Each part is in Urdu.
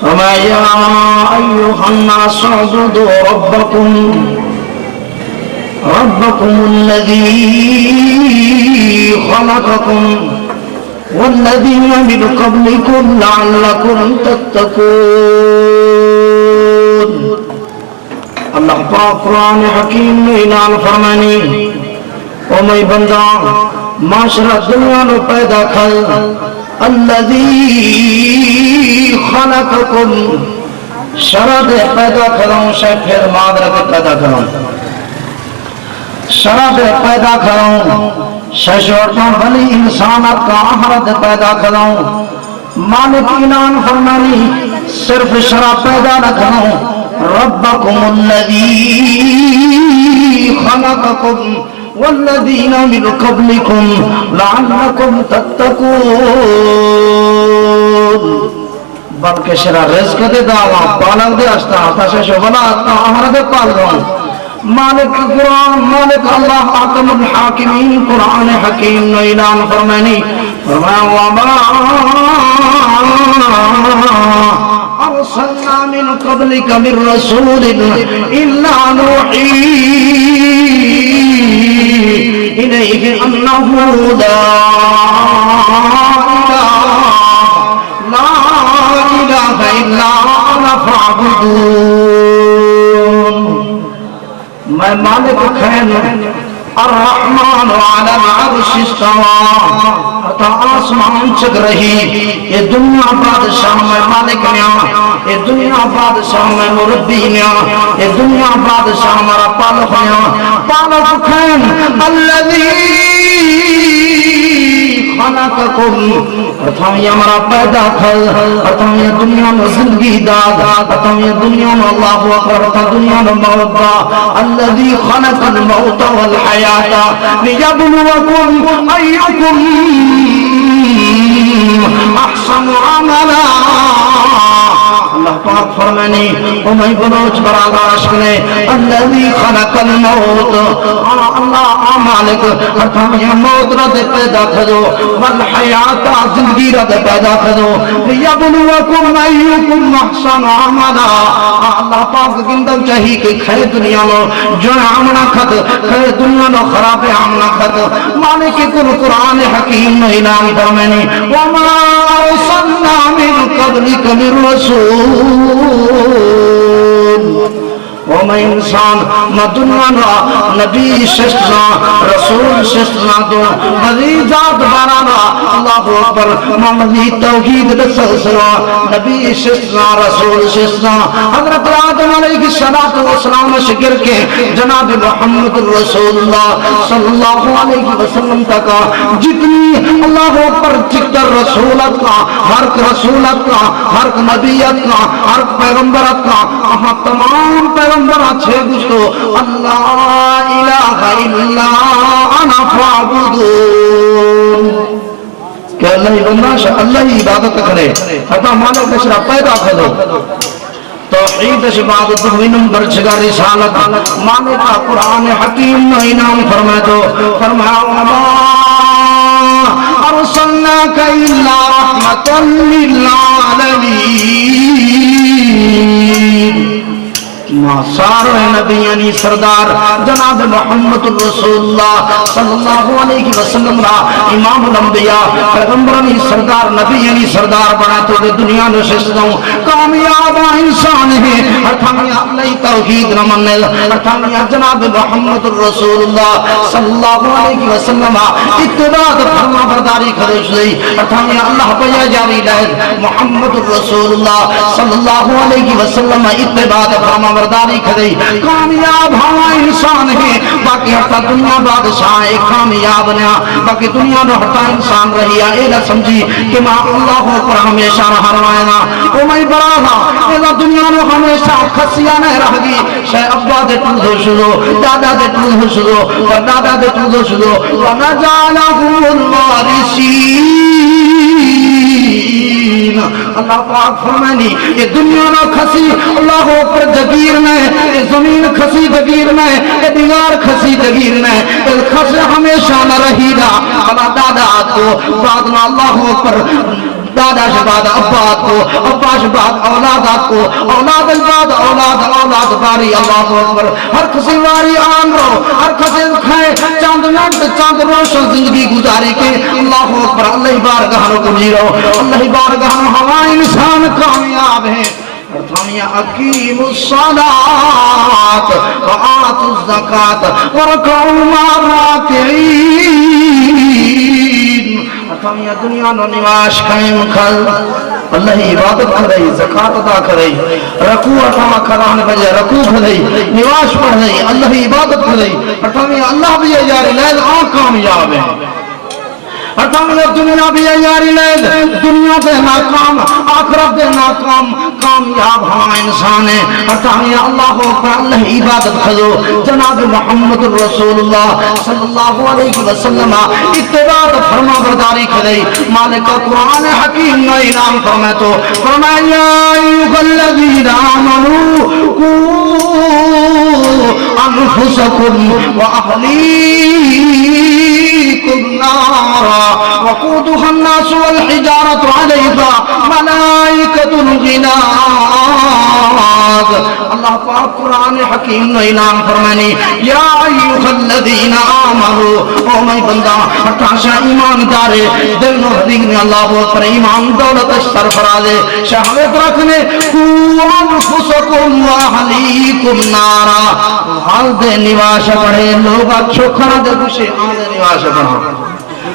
فما يا أيها الناس اعبدوا ربكم الذي خلقكم والذين من قبلكم لعلكم تتقون اللہ پاک قرآن حکیم میں اعلان فرمانی او میں بندہ معاشرہ دنیا نو پیدا کر الذی خلقکم شرد پیدا کروں شے پھر مادر کے پیدا کروں شرد پیدا کروں ششورتوں بلی انسانت کا آخرت پیدا کروں مالک اعلان فرمانی صرف شراب پیدا نہ کروں ربکم الذی خلقکم والذین من قبلکم لعلکم تتقون بلکہ شرع رزق دے دعویٰ پالک دے اشتاعتا ششوبلات کا آخرت پال دوں مالک قرآن مالک اللہ حاکم الحاکمین قرآن حکیم نے اعلان فرمانی وما ارسلنا من قبلک من رسول الا نوحی الیہ انہ لا الہ الا انا فاعبدون میں مالک خین الرحمن علی العرش استوى تا آسمان چک رہی یہ دنیا بادشاہ میں مالک نیا یہ دنیا بادشاہ میں مربی نیا یہ دنیا بادشاہ ہمارا پالک نیا پالک خین الذی خلقکم اتھاں یہ ہمارا پیدا کھل اتھاں یہ دنیا میں زندگی داد اتھاں یہ دنیا میں اللہ اکبر اتھاں دنیا میں موت دا الذی خلق الموت والحیات لیبلوکم ایکم احسن عملا اللہ پاک فرمانی امی بلوچ براداش نے الذی خلق الموت اللہ مالک اتھاں یہ موت رد پیدا کھدو والحیات زندگی رد پیدا کھدو لیبلوکم ایکم احسن عملا اللہ پاک گندم چاہی کہ کھے دنیا لو جو عملہ کھد کھے دنیا لو خراب عملہ کھد مالک کل قرآن حکیم نے اعلان فرمانی وما ارسلنا من قبلک من رسول وما انسان نہ دنیا نہ نبی ششنا رسول ششنا دو مزیدات بارانا اللہ اکبر محمدی توحید رسلسلہ نبی ششنا رسول ششنا حضرت آدم علیہ السلام شکر کے جناب محمد رسول اللہ صلی اللہ علیہ وسلم تک جتنی اللہ اکبر چکتر رسولت کا ہر رسولت کا ہر نبیت کا ہر پیغمبرت کا تمام پیغمبر اچھے گشتو اللہ الہ الا انا فاعبدون کہ اللہ ہی بندہ اللہ ہی عبادت کرے حتی مالک بشرہ پیدا کرو توحید عبادت ہوئی نمبر جگہ رسالت مالک قرآن حکیم نے انعام فرمائے تو فرمایا وما ارسلناک الا رحمتا للعالمین سارے نبی یعنی سردار جناب محمد رسول اللہ صلی اللہ علیہ وسلم را امام الانبیاء پیغمبرانی سردار نبی یعنی سردار بنا تو دنیا نشستوں کامیاب انسان ہے ارتھانیہ اللہ توحید نمانل ارتھانیہ جناب محمد رسول اللہ صلی اللہ علیہ وسلم اتباع فرما برداری خرش دی ارتھانیہ اللہ پیا جاری لائد محمد رسول اللہ صلی اللہ علیہ وسلم اتباع فرما برداری کھدئی کامیاب ہوا انسان ہے باقی ہرتا دنیا بادشاہ کامیاب نیا باقی دنیا نو ہرتا انسان رہی ہے ایلا سمجھی کہ ماں اللہ پر ہمیشہ رہا روائنا او میں برانا ایلا دنیا نو ہمیشہ خسیہ نہیں رہ گی شاہ ابا دے تلدو شدو دادا دے تلدو شدو دادا دے تلدو شدو وَنَجَعَلَهُمُ الْوَارِثِينَ اللہ پاک فرمانی یہ دنیا نہ کھسی اللہ اوپر جگیر میں یہ زمین کھسی جگیر میں یہ دیوار کھسی جگیر میں یہ خس ہمیشہ نہ رہی گا اللہ دادا کو بعد میں اللہ اوپر دادا سے بعد ابا کو ابا سے بعد اولاد آپ کو اولاد بعد اولاد باری اللہ اکبر ہر کسی واری آن رو ہر کسی کھائے چاند منٹ چاند روشن زندگی گزاری کے اللہ اکبر اللہ بارگاہ کو جیرو اللہ بارگاہ ہوا انسان کامیاب ہے اقیم الصلاة وآتوا الزکاة ورکعوا مع الراکعین دنیا نو نواش قائم کر اللہ عبادت کرے زکات ادا کرے رکوع اٹھا کرانے بجے رکوع کرے نواز پڑھ رہے اللہ عبادت کرے اللہ بھی یاری لے کامیاب ہے دنیا بھی یاری لے دنیا دے ناکام آخرت دے ناکام کامیاب ہاں انسان ہے اللہ اکبر اللہ عبادت کرو جناب محمد رسول اللہ صلی اللہ علیہ وسلم اتباع فرما برداری کرے مالک قرآن حکیم نے اعلان فرمائے تو فرمایا یا ایھا الذین آمنوا قوا انفسکم واہلیکم نارا وقودها الناس والحجارة عليها ملائكة غلاظ اللہ پاک قرآن حکیم نے اعلان فرمانی یا ایھا الذین آمنوا او میں بندہ ہتاشا ایماندار دل نو حدیق نے اللہ پر ایمان دولت سرفراز شہوت رکھنے قوا انفسکم واہلیکم نارا حال دے نواش پڑھے لوگا چھوکھنا دے کچھے آدھے نواش پڑھا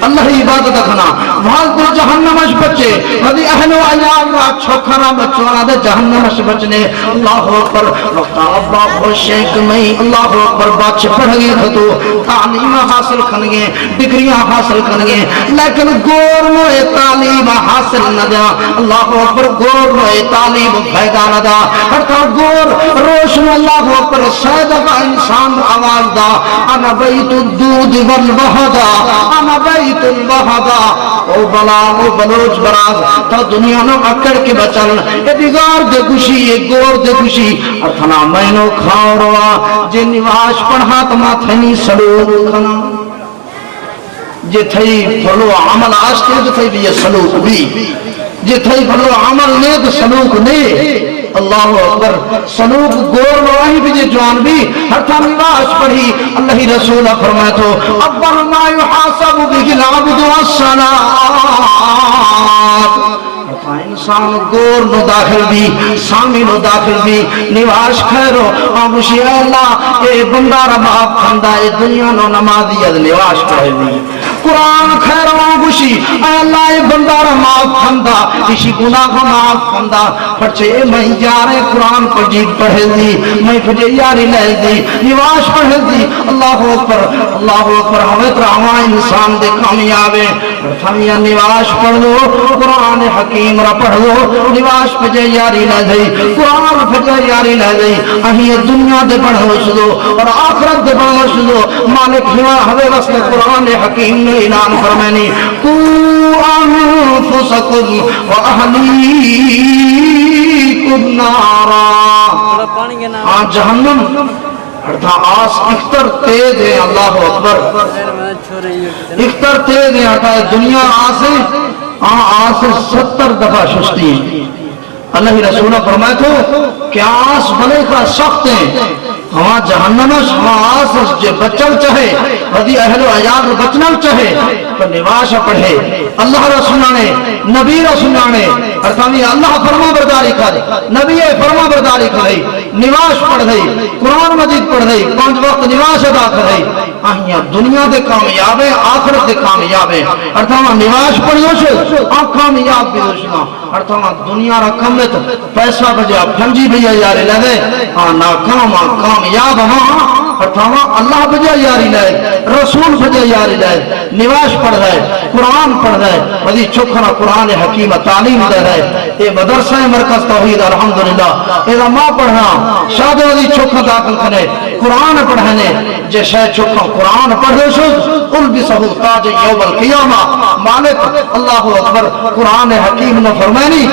اللہ عبادت رکھنا وہاں تو جہنمش بچے وہی اہل و عیال را چھوکھنا بچوانا دے جہنمش بچنے اللہ اکبر وقتا ابا خوشیک میں اللہ اکبر بچ پڑھ گئے تو تعلیم حاصل کرنگے ڈگریاں حاصل کرنگے لیکن گور نوے تعلیم حاصل نہ دیا اللہ اکبر گور نوے تعلیم فائدہ نہ دا ہرتا گور روشن اللہ اکبر سیدہ کا انسان آواز دا انا بیت الدود والوحدا انا بیت الوحدا او بلا او بلوچ براز تا دنیا نو اکڑ کے بچن ادگار دے گوشی یہ گور دے گوشی ارتھنا مینو کھاؤ روا جے نواش پڑھا تما تھنی سلوک کھنا جے تھئی بھلو عمل آشتے جو تھئی بھی یہ سلوک بھی جے تھئی بھلو عمل نے تو سلوک نے اللہ اکبر سلوک گور نواہی بھی جوان بھی ہر تھا نواش پڑھی اللہ رسول فرمائے تو اول ما یحاسب به العبد الصلاۃ انسان گور نو داخل بھی سامی نو داخل بھی نواش خیرو آموشی اللہ اے بندہ رباب کھندا اے دنیا نو نمازیت نواش پڑھے بھی قرآن خیر آگوشی اے اللہ اے بندہ رماب کھندا اسی گناہ کو معاف کھندا پرچے میں یارے قرآن پجید پڑھے دی میں پجے یاری لے دی نواش پڑھے دی اللہ اکبر ہمیں ترہاں انسان دے کامیابے فرمایا نواش پڑھ دو قرآن حکیم را پڑھ دو نواش پجے یاری لے دی قرآن پجے یاری لے دی اہی دنیا دے پڑھو شدو اور آخرت دے پڑھو شدو مالک ہوا ہوئے وصل قرآن حکیم نے اعلان فرمانی قوا انفسکم واہلیکم نارا جہنم ہرتا آس اختر تیز ہے اللہ اکبر اختر تیز ہے ہرتا دنیا آسے 70 دفعہ شستی ہے اللہ رسول فرمائے تو کہ آس بلے کا سخت ہے ہماں جہنمش ہماں آس جو بچل چاہے ودی اہل و عیال بچنا چاہے تو نواش پڑھے اللہ رسولہ نے نبی رسولہ نے ارتامی اللہ فرما برداری کرے نبی فرما برداری کرے نواش پڑھ دے قرآن مجید پڑھ دے 5 وقت نواش ادا کرے آہیاں دنیا دے کامیاب ہے آخرت دے کامیاب ہے ارتاما نواش پڑھ دو شو کامیاب بھی دوشنا ارتاما دنیا رکھم میں تو پیسہ بجا پھنجی بھی یاری لگے ناکام کامیاب ہاں ارتاما اللہ بجا یاری لائے رسول بجا یاری لائے نواش پڑھ رہے قرآن پڑھ رہے وزی چکھنا قرآن حکیم تعلیم دے رہے اے مدرسہ مرکز توحید الحمدللہ اذا ماں پڑھنا شاد وزی چکھنا داخل کرے قرآن پڑھنے جے شہ چکھنا قرآن پڑھے شد قل بسہو تاج یوم القیامہ مالک اللہ اکبر قرآن حکیم نے فرمانی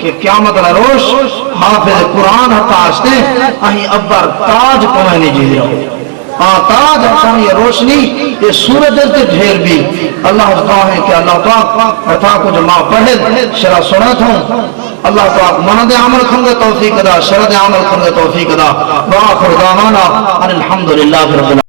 کہ قیامت روش حافظ قرآن ہتاشتے اہی ابر تاج کوئنی جی رہو تاج ہتانی روشنی یہ سورج دلتے ڈھیر بھی اللہ کہا ہے کہ اللہ تعالیٰ کو جو ماں پڑھے شرح سنت ہوں اللہ پاک منع عمل کرنے توفیق عطا، شرع عمل کرنے توفیق عطا، وآخر دعوانا ان الحمدللہ رب العالمین۔